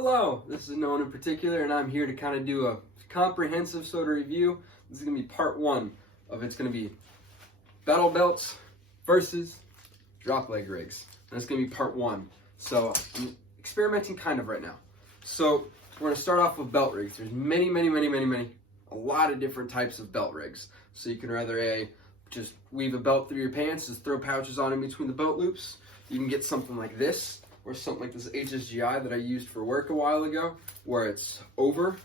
Hello, this is no one in particular, and I'm here to kind of do a comprehensive sort of review. This is going to be part one of it's going to be battle belts versus drop leg rigs. And it's going to be part one. So I'm experimenting kind of right now. So we're going to start off with belt rigs. There's a lot of different types of belt rigs. So you can either just weave a belt through your pants, just throw pouches on in between the belt loops. You can get something like this, or something like this HSGI that I used for work a while ago, where it's over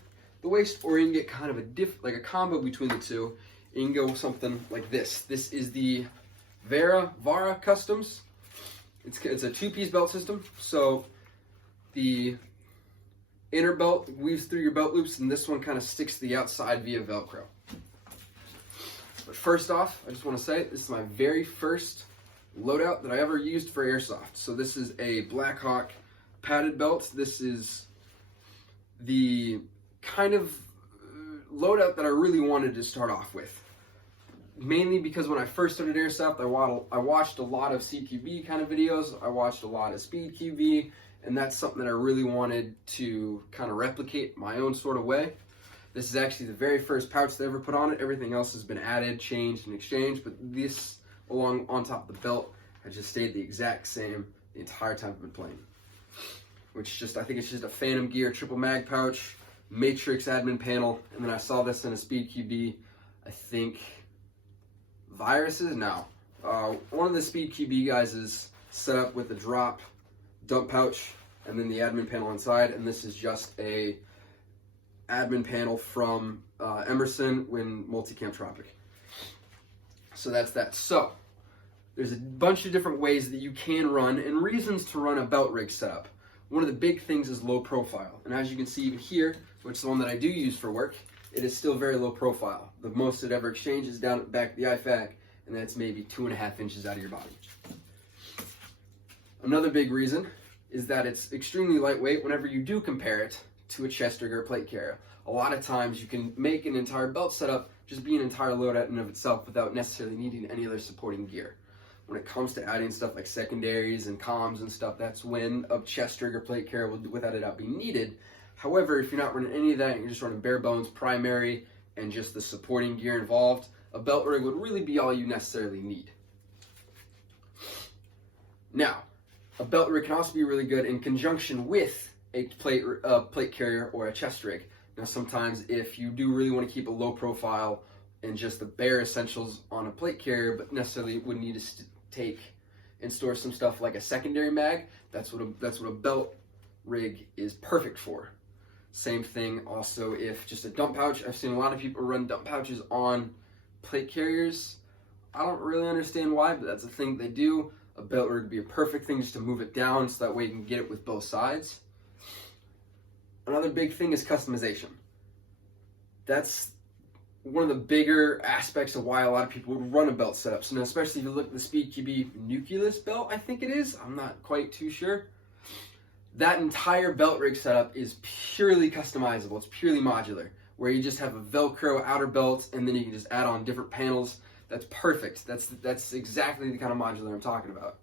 the waist, or you can get kind of a combo between the two. And you can go with something like this. This is the Vara Customs. It's a two-piece belt system. So the inner belt weaves through your belt loops, and this one kind of sticks to the outside via Velcro. But first off, I just want to say this is my very first loadout that I ever used for Airsoft. So this is a Blackhawk padded belt. This is the kind of loadout that I really wanted to start off with. Mainly because when I first started Airsoft, I watched a lot of CQB kind of videos. I watched a lot of Speed QB, and that's something that I really wanted to kind of replicate my own sort of way. This is actually the very first pouch they ever put on it. Everything else has been added, changed, and exchanged, but this along on top of the belt has just stayed the exact same the entire time I've been playing. I think it's just a Phantom Gear triple mag pouch, matrix admin panel, and then I saw this in a Speed QB, I think viruses? No. One of the Speed QB guys is set up with a drop dump pouch and then the admin panel inside, and this is just a admin panel from Emerson when Multicam Tropic. So that's that. So there's a bunch of different ways that you can run and reasons to run a belt rig setup. One of the big things is low profile. And as you can see even here, which is the one that I do use for work, it is still very low profile. The most it ever exchanges down at the back of the IFAC, and that's maybe 2.5 inches out of your body. Another big reason is that it's extremely lightweight whenever you do compare it to a chest rig or a plate carrier. A lot of times you can make an entire belt setup just be an entire loadout in and of itself without necessarily needing any other supporting gear. When it comes to adding stuff like secondaries and comms and stuff, that's when a chest rig or plate carrier will, without a doubt, be needed. However, if you're not running any of that and you're just running bare bones primary and just the supporting gear involved, a belt rig would really be all you necessarily need. Now, a belt rig can also be really good in conjunction with a plate carrier or a chest rig. Now, sometimes if you do really want to keep a low profile and just the bare essentials on a plate carrier, but necessarily would need to take and store some stuff like a secondary mag, that's what a belt rig is perfect for. Same thing also if just a dump pouch. I've seen a lot of people run dump pouches on plate carriers. I don't really understand why, but that's a thing they do. A belt rig would be a perfect thing just to move it down so that way you can get it with both sides. Another big thing is customization. That's one of the bigger aspects of why a lot of people would run a belt setup. So now, especially if you look at the Speed QB Nucleus belt, I think it is. I'm not quite too sure. That entire belt rig setup is purely customizable. It's purely modular, where you just have a Velcro outer belt and then you can just add on different panels. That's perfect. That's exactly the kind of modular I'm talking about.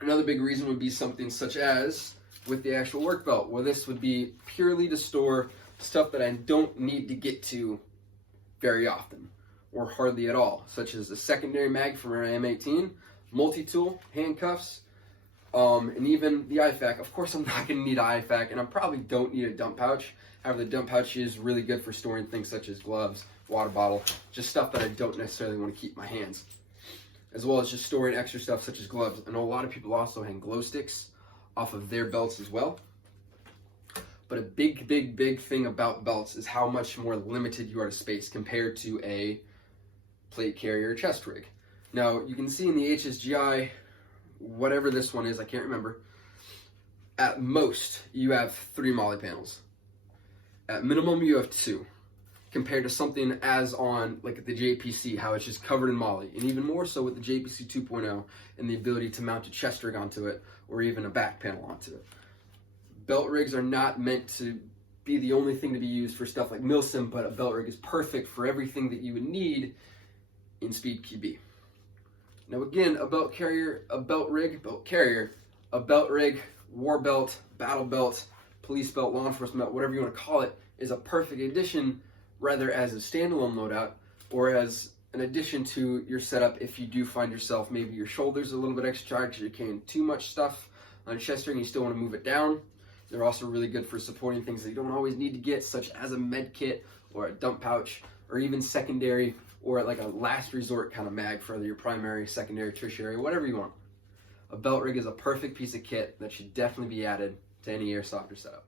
Another big reason would be something such as with the actual work belt, where this would be purely to store stuff that I don't need to get to very often or hardly at all, such as a secondary mag from our M18, multi-tool, handcuffs, and even the IFAC. Of course, I'm not going to need an IFAC, and I probably don't need a dump pouch. However, the dump pouch is really good for storing things such as gloves, water bottle, just stuff that I don't necessarily want to keep in my hands, as well as just storing extra stuff such as gloves. I know a lot of people also hang glow sticks off of their belts as well. But a big thing about belts is how much more limited you are to space compared to a plate carrier or chest rig. Now, you can see in the HSGI, whatever this one is, I can't remember, at most, you have 3 MOLLE panels. At minimum, you have 2, compared to something as on, like the JPC, how it's just covered in MOLLE, and even more so with the JPC 2.0 and the ability to mount a chest rig onto it, or even a back panel onto it. Belt rigs are not meant to be the only thing to be used for stuff like milsim, but a belt rig is perfect for everything that you would need in Speed QB. Now again, a belt rig, war belt, battle belt, police belt, law enforcement belt, whatever you want to call it, is a perfect addition, rather as a standalone loadout or as an addition to your setup if you do find yourself, maybe your shoulders a little bit extra tired because you're carrying too much stuff on a chest ring and you still want to move it down. They're also really good for supporting things that you don't always need to get, such as a med kit or a dump pouch, or even secondary or like a last resort kind of mag for either your primary, secondary, tertiary, whatever you want. A belt rig is a perfect piece of kit that should definitely be added to any airsoft setup.